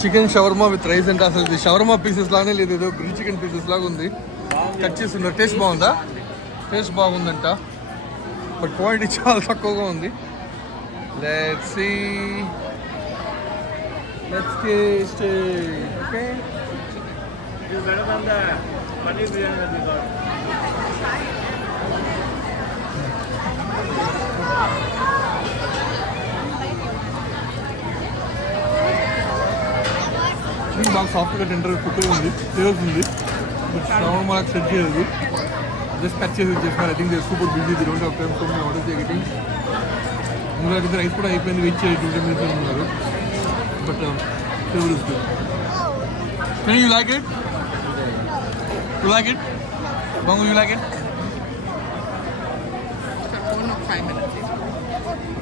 Chicken shawarma with rice అంటే అసలు ఇది షవర్మా పీసెస్ లానే లేదు, ఏదో గ్రిల్ చికెన్ పీసెస్ లాగా ఉంది. కట్ చేస్తున్నారు. టేస్ట్ బాగుందా? టేస్ట్ బాగుందంట, బట్ క్వాంటిటీ చాలా తక్కువగా ఉంది. Let's see, let's taste. Okay, It's better than the paneer biryani that we got. Chicken బాగా సాఫ్ట్గా టెండర్ కుక్కర్ ఉంది, ఫ్లేవర్స్ ఉంది. బట్ షవర్మా మనకు సెట్ చేయలేదు. జస్ట్ కట్ చేసి చేస్తున్నారు. I think they super busy, they don't have time so many orders getting. ఇంకా rice కూడా అయిపోయింది, వెయిట్ చేయాలి 20 minutes ఉన్నారు. But flavour is good. Can you like it? You like it? Bangu, you like it? It's a 5 minutes.